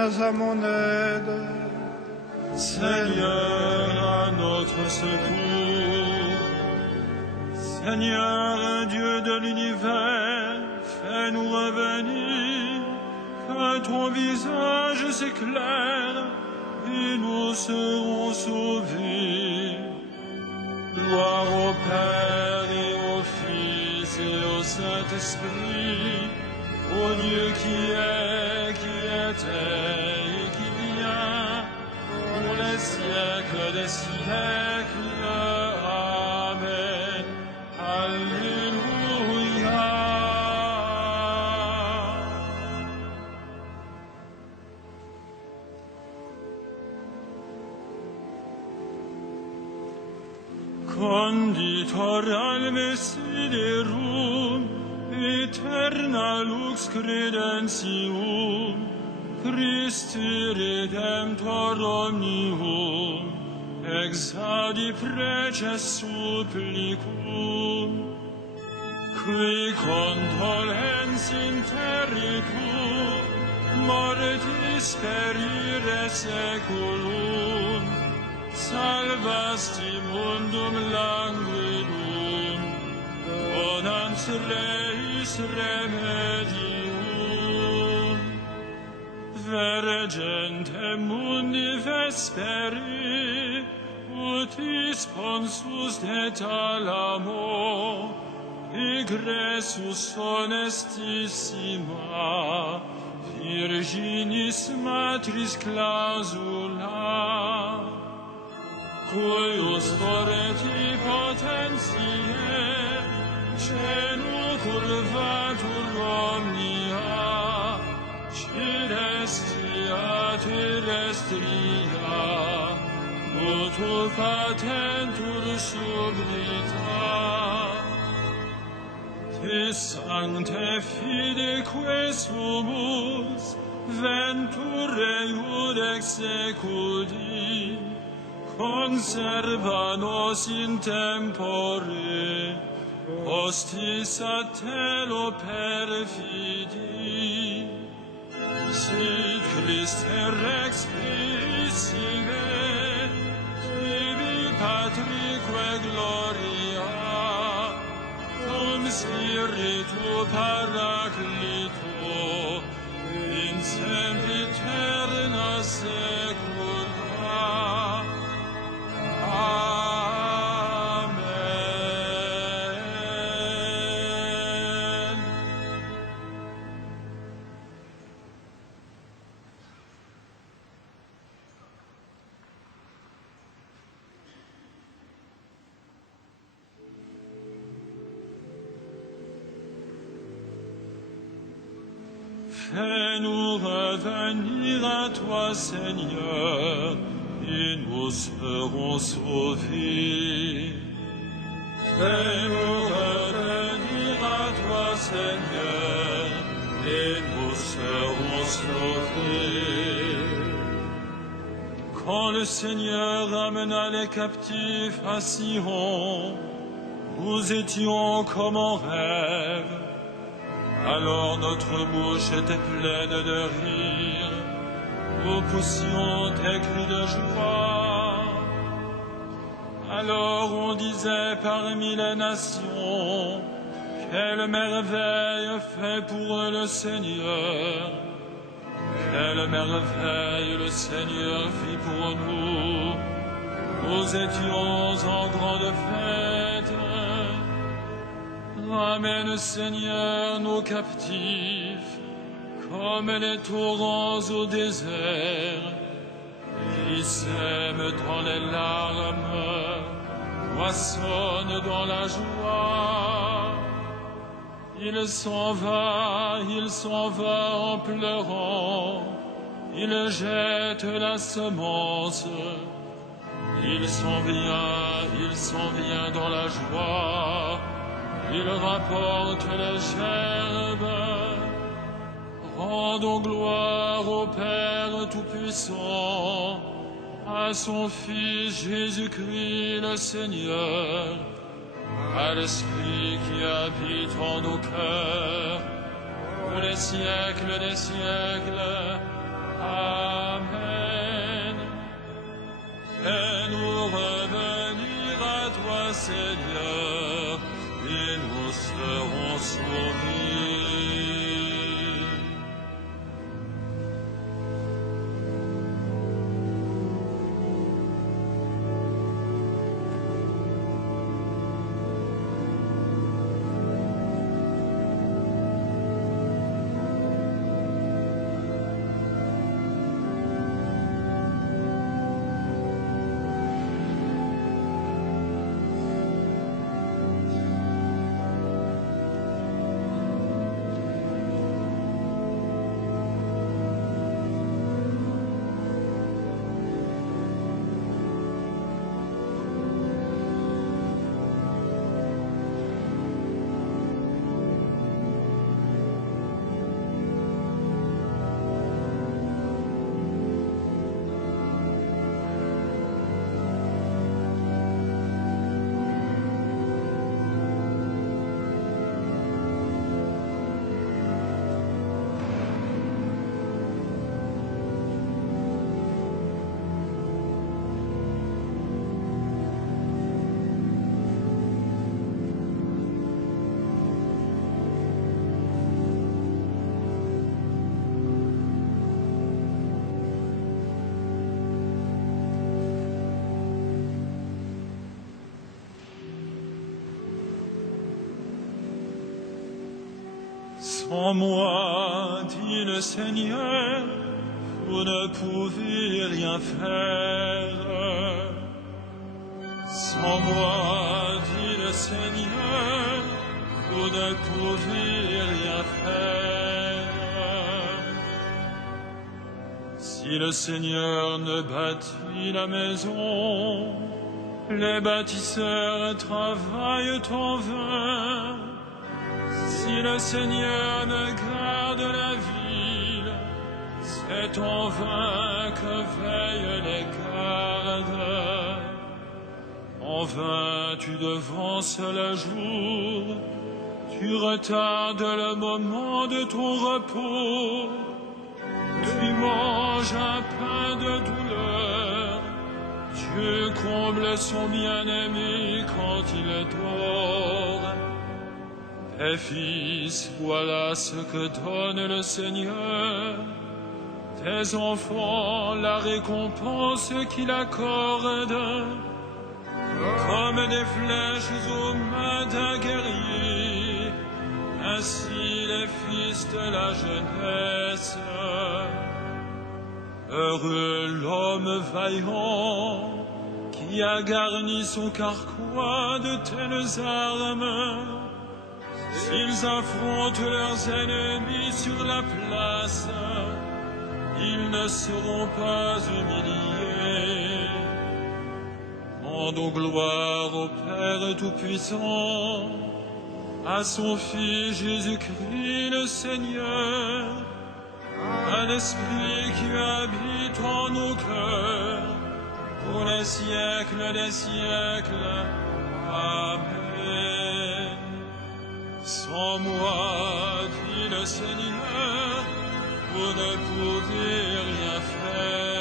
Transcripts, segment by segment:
viens à mon aide. Seigneur, à notre secours. Seigneur, Dieu de l'univers, fais-nous revenir, que ton visage s'éclaire, et nous serons sauvés. Gloire au Père et au Fils et au Saint-Esprit, au Dieu qui était et qui vient, pour les siècles des siècles. Amen. Alléluia. Conditor al Messiderum, eterna lux credentium, Christi Redemptor omnium, exadi preces supplicum, qui condolens interricum, mortis perire seculum, salvasti mundum languidum, donans reis remedium. Vergente mundi vesperi, utis ponsus de talamo, egressus honestissima, Virginis matris clausula, cuius forti potentiae, cenu curvatur omnia, Celestia terrestria, mutu patentur subdita. Te sancte fideque sumus, venture iudex seculi, conserva nos in tempore, hostis a telo perfidi. Sit Christe rex piscine, tibi Patrique gloria, cum Spiritu Paraclito, in sempiterna secula. Amen. Fais-nous revenir à toi, Seigneur, et nous serons sauvés. Fais-nous revenir à toi, Seigneur, et nous serons sauvés. Quand le Seigneur amena les captifs à Sion, nous étions comme en rêve. Alors notre bouche était pleine de rire, nous poussions des cris de joie. Alors on disait parmi les nations, quelle merveille fait pour le Seigneur. Quelle merveille le Seigneur fit pour nous. Nous étions en grande fête. Ramène, Seigneur, nos captifs, comme les torrents au désert, qui sèment dans les larmes, moissonnent dans la joie. Il s'en va en pleurant, il jette la semence. Il s'en vient dans la joie. Il rapporte les gerbes. Rendons gloire au Père Tout-Puissant, à son Fils Jésus-Christ le Seigneur, à l'Esprit qui habite en nos cœurs, pour les siècles des siècles. Amen. Fais-nous revenir à toi, Seigneur, et nous serons sauvés. Sans moi, dit le Seigneur, vous ne pouvez rien faire. Sans moi, dit le Seigneur, vous ne pouvez rien faire. Si le Seigneur ne bâtit la maison, les bâtisseurs travaillent en vain. Si le Seigneur ne garde la ville, c'est en vain que veillent les gardes. En vain tu devances le jour, tu retardes le moment de ton repos. Tu manges un pain de douleur, tu combles son bien-aimé quand il dort. Tes fils, voilà ce que donne le Seigneur. Tes enfants, la récompense qu'il accorde. Comme des flèches aux mains d'un guerrier, ainsi les fils de la jeunesse. Heureux l'homme vaillant, qui a garni son carquois de telles armes. S'ils affrontent leurs ennemis sur la place, ils ne seront pas humiliés. Rendons gloire au Père Tout-Puissant, à son Fils Jésus-Christ le Seigneur, à l'Esprit qui habite en nos cœurs, pour les siècles des siècles. Amen. Sans moi, dit le Seigneur, vous ne pouvez rien faire.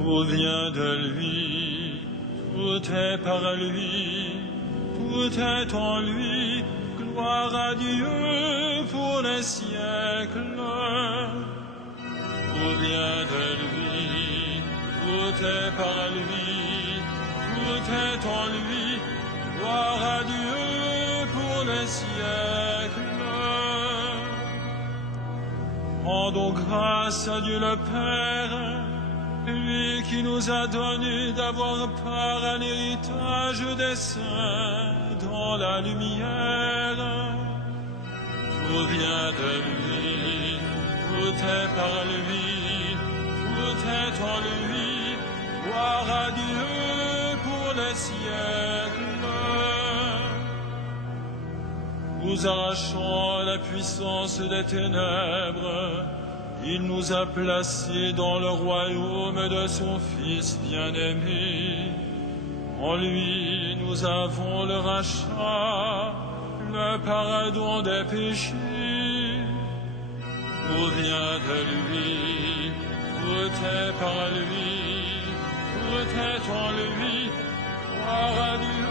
Tout vient de lui, tout est par lui, tout est en lui. Gloire à Dieu pour les siècles. Tout vient de lui, tout est par lui, tout est en lui. Gloire à Dieu pour les siècles. Rendons grâce à Dieu le Père, lui qui nous a donné d'avoir part à l'héritage des saints dans la lumière. Tout vient de lui, tout est par lui, tout est en lui. Gloire à Dieu pour les siècles. Nous arrachons la puissance des ténèbres, il nous a placés dans le royaume de son Fils bien-aimé. En lui, nous avons le rachat, le pardon des péchés. Tout vient de lui, tout est par lui, tout est en lui. Gloire à Dieu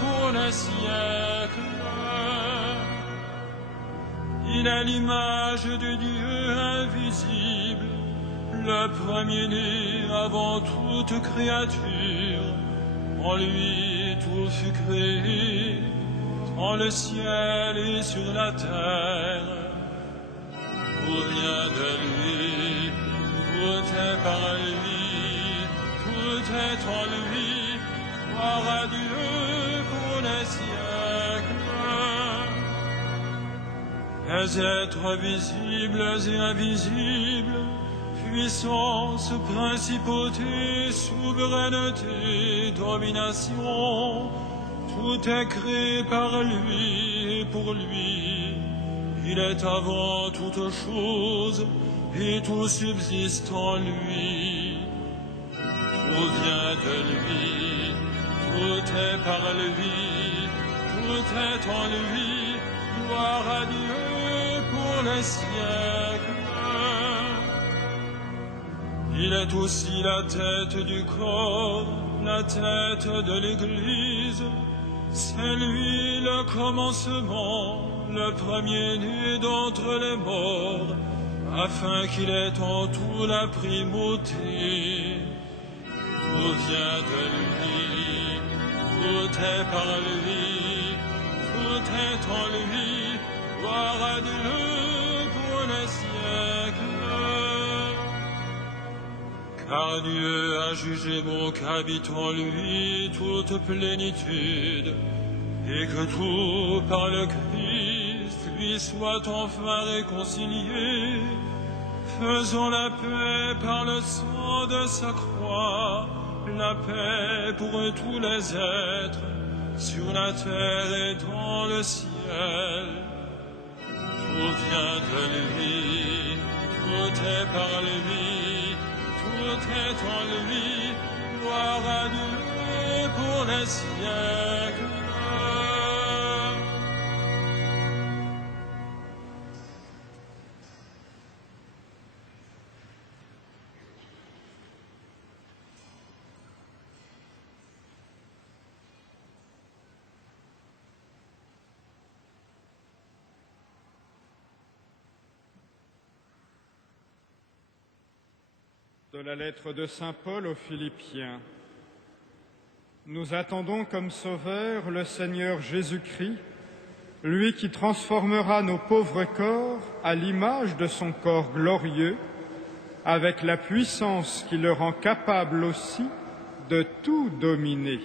pour les siècles. Il est l'image de Dieu invisible, le premier-né avant toute créature. En lui tout fut créé, dans le ciel et sur la terre. Tout vient de lui, tout est par lui, tout est en lui. Gloire à Dieu pour les siècles. Les êtres visibles et invisibles, puissance, principauté, souveraineté, domination, tout est créé par lui et pour lui. Il est avant toute chose et tout subsiste en lui. Tout vient de lui, tout est par lui, tout est en lui. Gloire à Dieu pour les siècles. Il est aussi la tête du corps, la tête de l'Église. C'est lui le commencement, le premier-né d'entre les morts, afin qu'il ait en tout la primauté. Tout vient de lui, tout est par lui, tout est en lui. Gloire à Dieu pour les siècles. Car Dieu a jugé bon qu'habite en lui toute plénitude, et que tout par le Christ lui soit enfin réconcilié, faisant la paix par le sang de sa croix, la paix pour tous les êtres, sur la terre et dans le ciel. Tout vient de lui, tout est par lui, tout est en lui. Gloire à Dieu pour les siècles. De la lettre de saint Paul aux Philippiens. Nous attendons comme Sauveur le Seigneur Jésus-Christ, lui qui transformera nos pauvres corps à l'image de son corps glorieux, avec la puissance qui le rend capable aussi de tout dominer.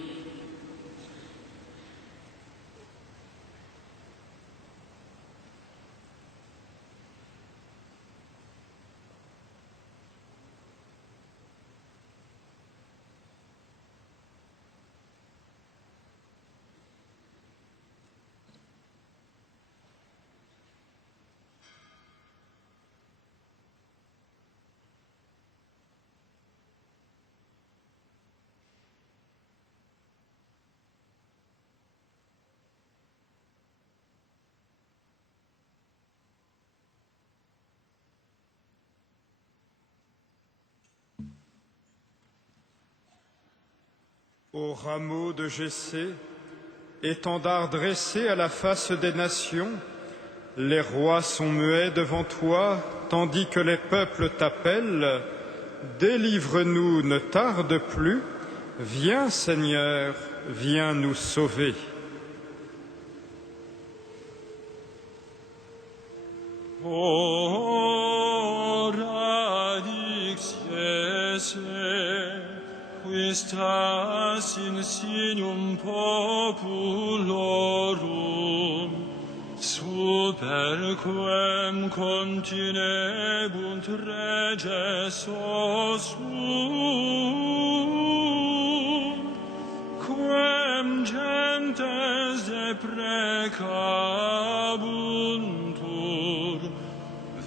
Ô rameau de Jessé, étendard dressé à la face des nations, les rois sont muets devant toi, tandis que les peuples t'appellent. Délivre-nous, ne tarde plus. Viens, Seigneur, viens nous sauver. Ora dixese, quistas in signum populorum, super quem continebunt reges osum, quem gentes deprecabuntur,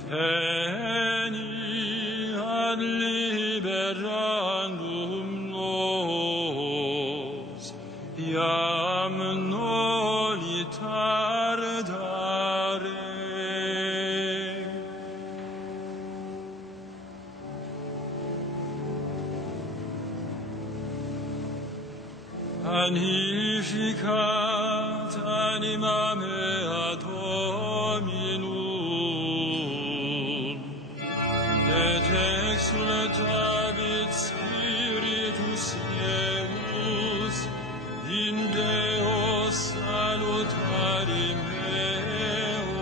veni ad liberandum nos, iam noli tardare. Magnificat anima mea Dominum, et exultavit spiritus eius in Deo salutari meum,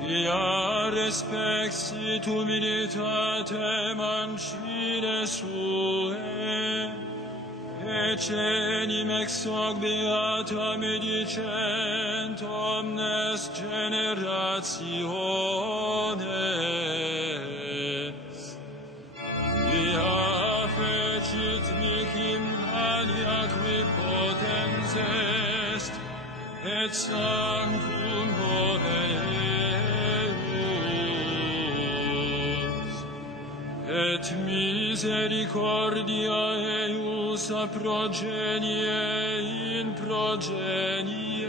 quia respexit humilitatem ancide suae, ecenim ex hoc beata medicent omnes generationes. Ia fecit mihi mania qui potens est, et sanctum nome eius, et misericordia eius a progenie in progenies,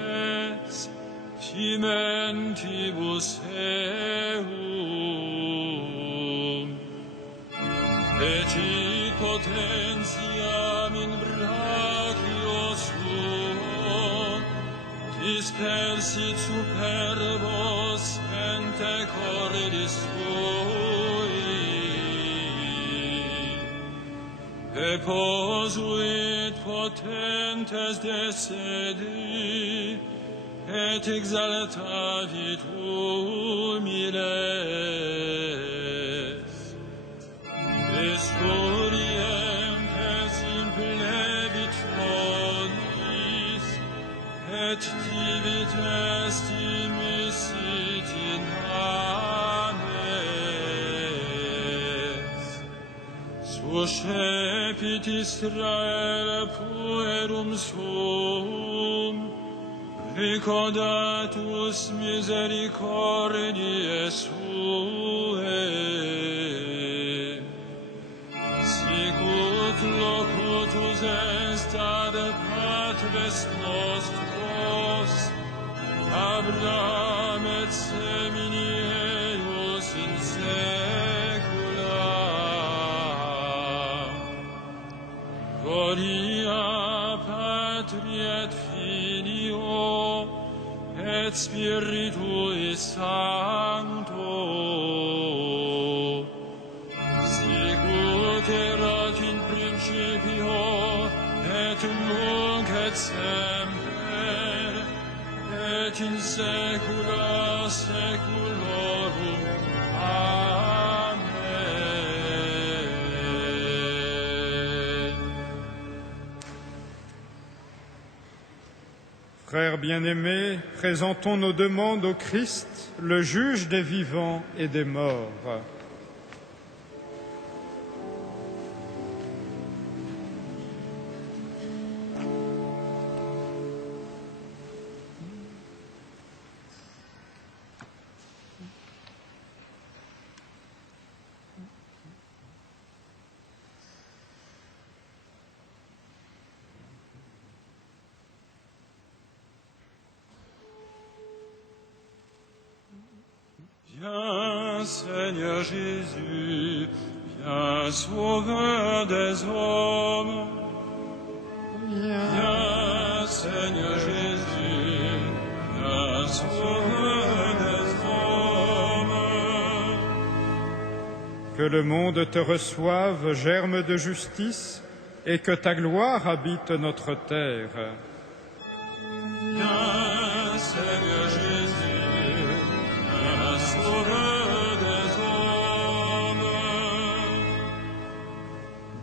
timentibus eum, et id potentiam in brachio suo, dispersit superbos ente cordis sui, deposuit potentes de sedi, et exaltavit humiles. Estorientes implevit nodis, et divites dimisit in ames. Suscepit Israel puerum suum, recordatus misericordiae suae. Sicut locutus est ad patres nostros, Abraham et semini eius in saecula. Gloria Patri et Filio et Spiritui Sancto, sicut erat in principio et nunc et semper et in saecula saeculorum. Amen. Frères bien-aimés, présentons nos demandes au Christ, le juge des vivants et des morts. Viens, Seigneur Jésus, viens, Sauveur des hommes. Viens, Seigneur Jésus, viens, Sauveur des hommes. Que le monde te reçoive, germe de justice, et que ta gloire habite notre terre. Viens, Seigneur Jésus, viens, Sauveur des hommes.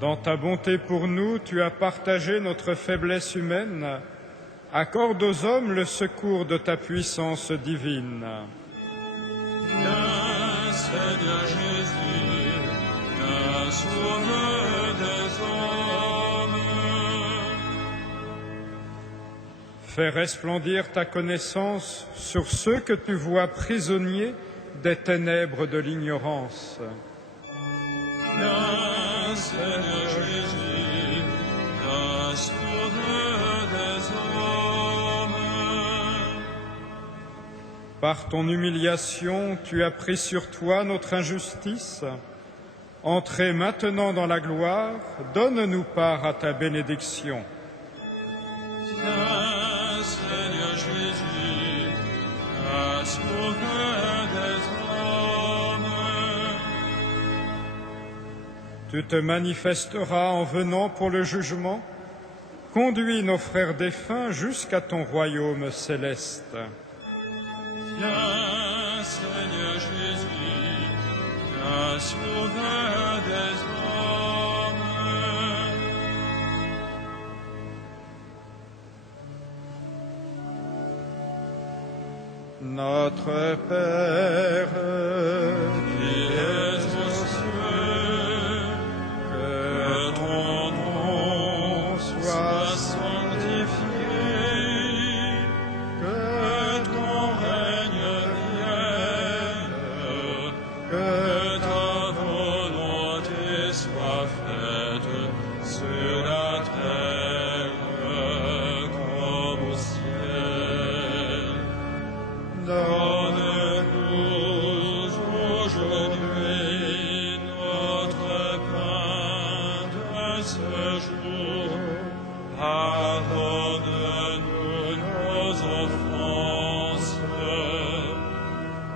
Dans ta bonté pour nous, tu as partagé notre faiblesse humaine. Accorde aux hommes le secours de ta puissance divine. Viens, Seigneur Jésus, viens, Sauveur des hommes. Fais resplendir ta connaissance sur ceux que tu vois prisonniers des ténèbres de l'ignorance. Viens, Seigneur Jésus, viens, Sauveur des hommes. Par ton humiliation, tu as pris sur toi notre injustice. Entrez maintenant dans la gloire, donne-nous part à ta bénédiction. Viens, Seigneur Jésus, viens, Sauveur des hommes. Tu te manifesteras en venant pour le jugement. Conduis nos frères défunts jusqu'à ton royaume céleste. Viens, Seigneur Jésus, viens, Sauveur des hommes. Notre Père, Qui es aux cieux, que ton nom soit sanctifié, que ton règne vienne, que ta volonté soit faite sur la terre comme au ciel. Donne-nous aujourd'hui notre pain de ce jour. Pardonne-nous nos offenses,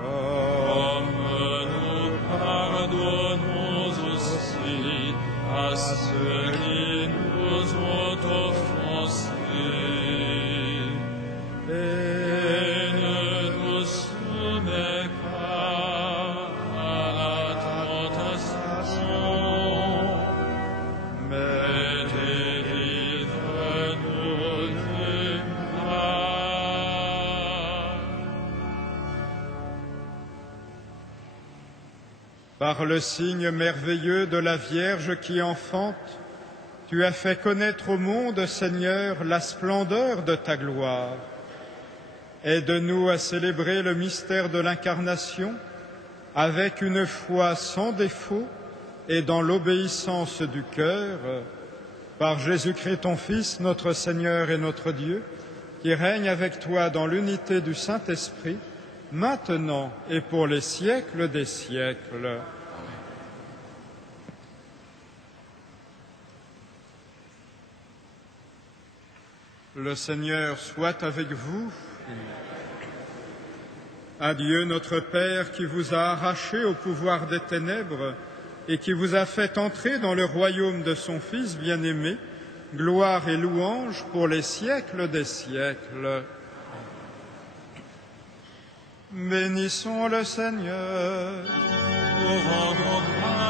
comme nous pardonnons aussi à ceux qui nous ont offensés. Et ne nous soumets pas à la tentation, mais délivre-nous du mal. par le signe merveilleux de la Vierge qui enfante, tu as fait connaître au monde, Seigneur, la splendeur de ta gloire. Aide-nous à célébrer le mystère de l'Incarnation avec une foi sans défaut et dans l'obéissance du cœur, par Jésus-Christ ton Fils, notre Seigneur et notre Dieu, qui règne avec toi dans l'unité du Saint-Esprit, maintenant et pour les siècles des siècles. Le Seigneur soit avec vous. À Dieu notre Père qui vous a arraché au pouvoir des ténèbres et qui vous a fait entrer dans le royaume de son Fils bien-aimé, gloire et louange pour les siècles des siècles. Bénissons le Seigneur. Nous rendons grâce